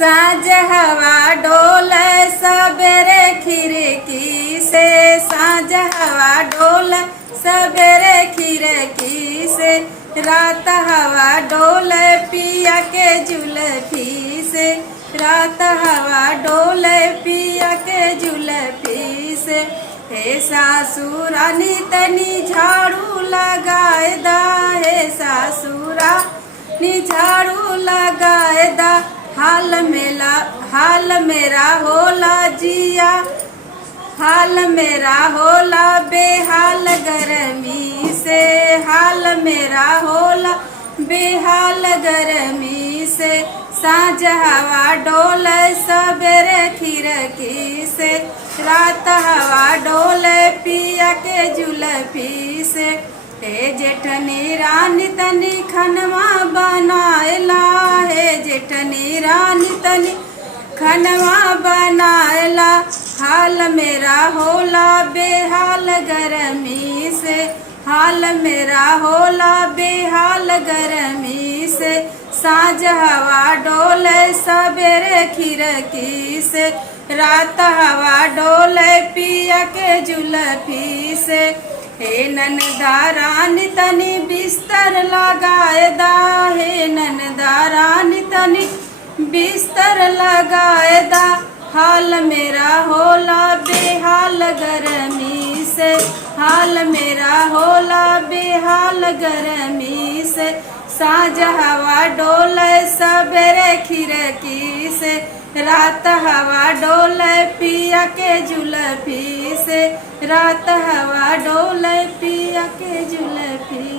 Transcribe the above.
साँझ हवा डोले सबेरे खिड़की से, साँझ हवा डोले सबेरे खिड़की से, रात हवा डोले पिया के जुल्फी से, रात हवा डोले पिया के जुल्फी से। हे सासुरानी तनी झाड़ू लगाए दा, हे सासुरानी झाड़ू लगाए दा, हाल मेरा होला जिया, हाल मेरा होला बेहाल गर्मी से, हाल मेरा होला बेहाल गर्मी से। साँझ हवा डोले सबेरे खिड़की से, रात हवा डोले पिया के जुल्फी से। हे जेठनी रानी तनी खनवा बनाएला, हे जेठनी रानी तनी खनवा बनाएला, हाल मेरा होला बेहाल गर्मी से, हाल मेरा होला बेहाल गर्मी से। साँझ हवा डोले सबेरे खिड़की से, रात हवा डोले पिया के जुल्फी से। हे ननदा रानी तनी बिस्तर लगाए दा, हे ननदा रानी तनी बिस्तर लगाए दा, हाल मेरा होला बेहाल गर्मी से, हाल मेरा होला बेहाल गर्मी से। साँझ हवा डोले सबेरे खिड़की से, रात हवा डोले पिया के जुल्फी से, रात हवा डोले पिया के जुल्फी